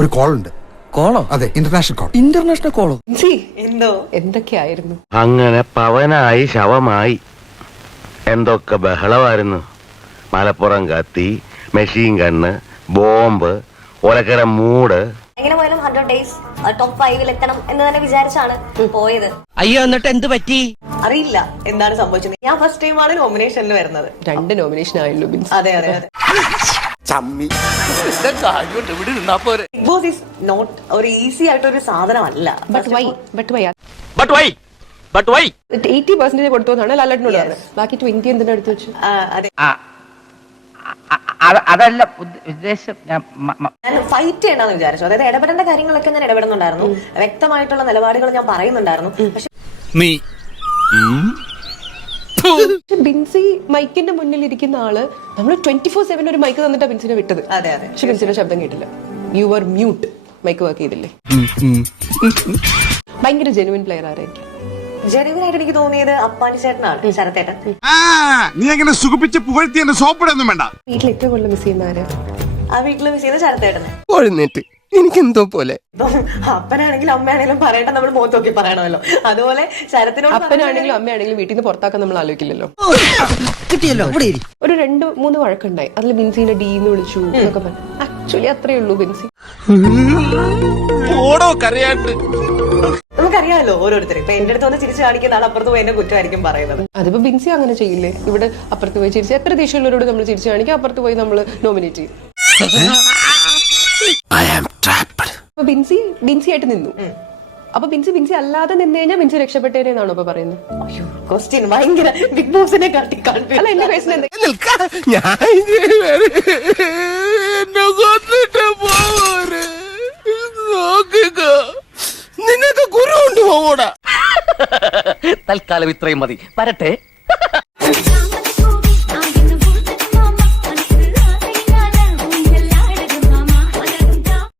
ഒരു കോൾ ഉണ്ട്. കോളോ? അതെ, ഇന്റർനാഷണൽ കോൾ. ഇന്റർനാഷണൽ കോളോ? എന്തോ എന്തൊക്കെയായിരുന്നു. അങ്ങനെ പവനായി ശവമായി എന്തൊക്കെ ബഹളമായിരുന്നു. മലപ്പുറം കത്തി, മെഷീൻ ഗണ്ണ്, ബോംബ്, ഒലക്കര മൂട്. എങ്ങനെ പോയാലും 100 days ടോപ്പ് 5 എത്തണം എന്ന് തന്നെ വിചാരിച്ചാണ് പോയത്. അയ്യോ, എന്നിട്ട് എന്ത് പറ്റി? അറിയില്ല എന്താണ് സംഭവിച്ചത്. ഞാൻ ഫസ്റ്റ് ടൈമാണ് നോമിനേഷനിൽ വരുന്നത്. 2 നോമിനേഷൻ ആയല്ലോ ബിൻസി. അതെ അതെ അതെ. ബിഗ് ബോസ് ഈസ് നോട്ട് ഒരു ഈസി ആയിട്ടൊരു സാധനമല്ല. ബട്ട് വൈ 80% കൊടുത്തോന്നാണ് ലാലേട്ടനോട് പറഞ്ഞത്. ബാക്കി 20 എന്തിനാ എടുത്തു വെച്ചു? അതെ, അതല്ല ഉദ്ദേശം. ഞാൻ ഫൈറ്റ് ചെയ്യണമെന്ന് വിചാരിച്ചു. അതായത് ഇടപെടേണ്ട കാര്യങ്ങളൊക്കെ ഞാൻ ഇടപെടുന്നുണ്ടായിരുന്നു. വ്യക്തമായിട്ടുള്ള നിലപാടുകൾ ഞാൻ പറയുന്നുണ്ടായിരുന്നു. പക്ഷെ ബിൻസി മൈക്കിന്റെ മുന്നിൽ ഇരിക്കുന്ന ആള് നമ്മൾ 24/7 ഒരു മൈക്ക് തന്നിട്ടാ ബിൻസിനെ വിട്ടത്. അതെ അതെ. പക്ഷെ ബിൻസിന്റെ ശബ്ദം കേട്ടില്ല. You are mute. Mic work ചെയ്തില്ലേ? ഭയങ്കര ജെനുവിൻ പ്ലെയർ ആരായിരിക്കും? ജെനുവിനായിട്ട് എനിക്ക് തോന്നിയത് അപ്പാനി ചേട്ടനാണ്, ശരത്തേട്ടൻ. നീ അങ്ങനെ സുഖിപ്പിച്ച് പുകഴ്ത്തി എന്നെ സോപ്പിടൊന്നും വേണ്ട. വീട്ടിൽ ഏറ്റവും കൂടുതൽ മിസ് ചെയ്യുന്ന ആരാ? ആ വീട്ടിൽ മിസ് ചെയ്ത് ശരത്തേട്ടന്. എനിക്കെന്തോ പോലെ. ഇപ്പം അപ്പനാണെങ്കിലും അമ്മയാണെങ്കിലും പറയട്ടെ, നമ്മൾ മുഖത്ത് നോക്കി പറയണമല്ലോ. അതുപോലെ ശരത്തിനോട് അപ്പനാണെങ്കിലും അമ്മയാണെങ്കിലും വീട്ടിൽ നിന്ന് പുറത്താക്കാൻ നമ്മൾ ആലോചിക്കില്ലല്ലോ. കിട്ടിയല്ലോ. ഒരു 2-3 വഴക്കുണ്ടായി. അതിൽ ബിൻസിനെ ഡീന്ന് വിളിച്ചു എന്നൊക്കെ പറഞ്ഞു. ആക്ച്വലി അത്രേ ഉള്ളൂ ബിൻസി. നമുക്കറിയാമല്ലോ ഓരോരുത്തരും. ഇപ്പൊ എന്റെ അടുത്ത് വന്ന് ചിരിച്ചു കാണിക്കുന്ന ആൾ അപ്പുറത്ത് പോയി എന്റെ കുറ്റമായിരിക്കും പറയുന്നത്. അതിപ്പോ ബിൻസി അങ്ങനെ ചെയ്യില്ലേ? ഇവിടെ അപ്പുറത്ത് പോയി ചിരിച്ച് എത്ര ദേഷ്യമുള്ളവരോട് നമ്മൾ ചിരിച്ചു കാണിക്കും, അപ്പുറത്ത് പോയി നമ്മൾ നോമിനേറ്റ് ചെയ്യും. അപ്പൊ ബിൻസി ആയിട്ട് നിന്നു. അപ്പൊ ബിൻസി അല്ലാതെ നിന്ന് കഴിഞ്ഞാൽ ബിൻസി രക്ഷപ്പെട്ടേനെന്നാണോ ഇപ്പൊ പറയുന്നത്? ക്വസ്റ്റ്യൻ ഭയങ്കര ബിഗ് ബോസിനെ കാട്ടി അല്ല, എന്റെ കേസിൽ നിനക്ക് ഗുരു കൊണ്ടുപോകൂടാ. തൽക്കാലം ഇത്രയും മതി. വരട്ടെ.